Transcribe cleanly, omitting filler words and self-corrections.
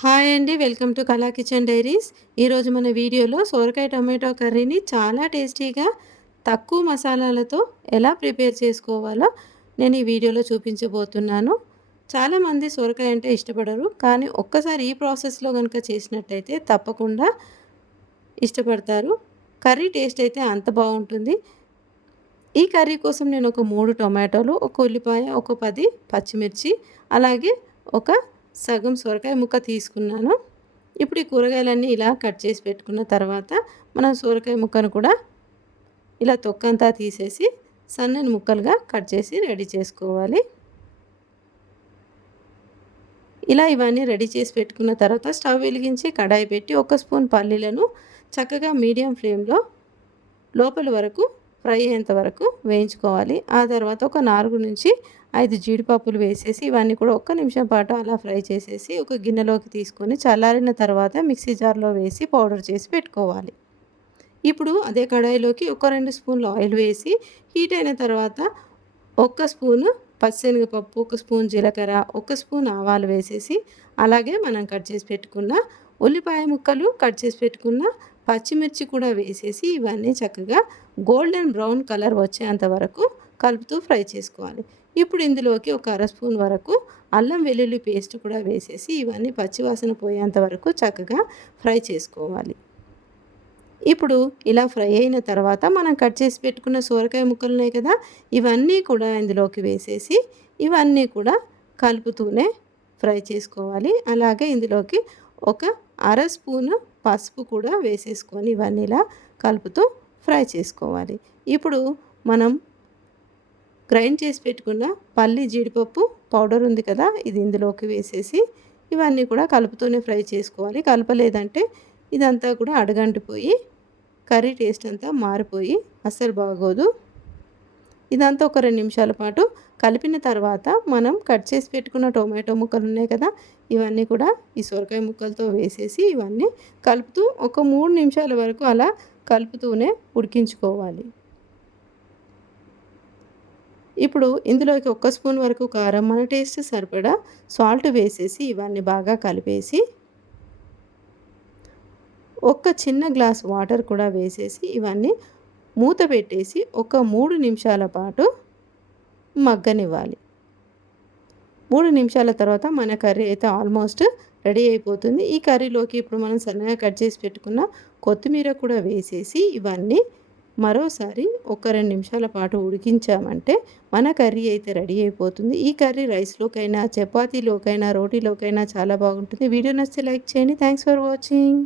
Hi అండి. Welcome to కళా kitchen diaries. ఈరోజు మన వీడియోలో సొరకాయ టొమాటో కర్రీని చాలా టేస్టీగా తక్కువ మసాలాలతో ఎలా ప్రిపేర్ చేసుకోవాలో నేను ఈ వీడియోలో చూపించబోతున్నాను. చాలామంది సొరకాయ అంటే ఇష్టపడరు. కానీ ఒక్కసారి ఈ ప్రాసెస్లో కనుక చేసినట్టయితే తప్పకుండా ఇష్టపడతారు. కర్రీ టేస్ట్ అయితే అంత బాగుంటుంది. ఈ కర్రీ కోసం నేను ఒక 3 టొమాటోలు, ఒక ఉల్లిపాయ, ఒక 10 పచ్చిమిర్చి, అలాగే ఒక సగం సొరకాయ ముక్క తీసుకున్నాను. ఇప్పుడు ఈ కూరగాయలన్నీ ఇలా కట్ చేసి పెట్టుకున్న తర్వాత మనం సొరకాయ ముక్కను కూడా ఇలా తొక్కంతా తీసేసి సన్నని ముక్కలుగా కట్ చేసి రెడీ చేసుకోవాలి. ఇలా ఇవన్నీ రెడీ చేసి పెట్టుకున్న తర్వాత స్టవ్ వెలిగించి కడాయి పెట్టి 1 స్పూన్ పల్లీలను చక్కగా మీడియం ఫ్లేమ్లో లోపల వరకు ఫ్రై అయ్యేంత వరకు వేయించుకోవాలి. ఆ తర్వాత ఒక 4 నుంచి 5 జీడిపప్పులు వేసేసి ఇవన్నీ కూడా ఒక్క నిమిషం పాటు అలా ఫ్రై చేసేసి ఒక గిన్నెలోకి తీసుకొని చల్లారిన తర్వాత మిక్సీ జార్లో వేసి పౌడర్ చేసి పెట్టుకోవాలి. ఇప్పుడు అదే కడాయిలోకి ఒక 2 స్పూన్లు ఆయిల్ వేసి హీట్ అయిన తర్వాత 1 స్పూను పచ్చిశనగపప్పు, 1 స్పూన్ జీలకర్ర, 1 స్పూన్ ఆవాలు వేసేసి అలాగే మనం కట్ చేసి పెట్టుకున్న ఉల్లిపాయ ముక్కలు, కట్ చేసి పెట్టుకున్న పచ్చిమిర్చి కూడా వేసేసి ఇవన్నీ చక్కగా గోల్డెన్ బ్రౌన్ కలర్ వచ్చేంత వరకు కలుపుతూ ఫ్రై చేసుకోవాలి. ఇప్పుడు ఇందులోకి ఒక అర స్పూన్ వరకు అల్లం వెల్లుల్లి పేస్ట్ కూడా వేసేసి ఇవన్నీ పచ్చివాసన పోయేంత వరకు చక్కగా ఫ్రై చేసుకోవాలి. ఇప్పుడు ఇలా ఫ్రై అయిన తర్వాత మనం కట్ చేసి పెట్టుకున్న సొరకాయ ముక్కలు ఉన్నాయి కదా, ఇవన్నీ కూడా ఇందులోకి వేసేసి ఇవన్నీ కూడా కలుపుతూనే ఫ్రై చేసుకోవాలి. అలాగే ఇందులోకి ఒక అర స్పూను పసుపు కూడా వేసేసుకొని ఇవన్నీ ఇలా కలుపుతూ ఫ్రై చేసుకోవాలి. ఇప్పుడు మనం గ్రైండ్ చేసి పెట్టుకున్న పల్లి జీడిపప్పు పౌడర్ ఉంది కదా, ఇది ఇందులోకి వేసేసి ఇవన్నీ కూడా కలుపుతూనే ఫ్రై చేసుకోవాలి. కలపలేదంటే ఇదంతా కూడా అడుగంటిపోయి కర్రీ టేస్ట్ అంతా మారిపోయి అస్సలు బాగోదు. ఇదంతా ఒక 2 నిమిషాల పాటు కలిపిన తర్వాత మనం కట్ చేసి పెట్టుకున్న టొమాటో ముక్కలు ఉన్నాయి కదా, ఇవన్నీ కూడా ఈ సొరకాయ ముక్కలతో వేసేసి ఇవన్నీ కలుపుతూ ఒక 3 నిమిషాల వరకు అలా కలుపుతూనే ఉడికించుకోవాలి. ఇప్పుడు ఇందులోకి 1 స్పూన్ వరకు కారం, మన టేస్ట్ సరిపడా సాల్ట్ వేసేసి ఇవన్నీ బాగా కలిపేసి ఒక చిన్న గ్లాస్ వాటర్ కూడా వేసేసి ఇవన్నీ మూత పెట్టేసి ఒక 3 నిమిషాల పాటు మగ్గనివ్వాలి. 3 నిమిషాల తర్వాత మన కర్రీ అయితే ఆల్మోస్ట్ రెడీ అయిపోతుంది. ఈ కర్రీలోకి ఇప్పుడు మనం సన్నగా కట్ చేసి పెట్టుకున్న కొత్తిమీర కూడా వేసేసి ఇవన్నీ మరోసారి ఒక 2 నిమిషాల పాటు ఉడికించామంటే మన కర్రీ అయితే రెడీ అయిపోతుంది. ఈ కర్రీ రైస్లోకైనా, చపాతీలోకైనా, రోటీలోకైనా చాలా బాగుంటుంది. వీడియో నచ్చితే లైక్ చేయండి. Thanks for watching.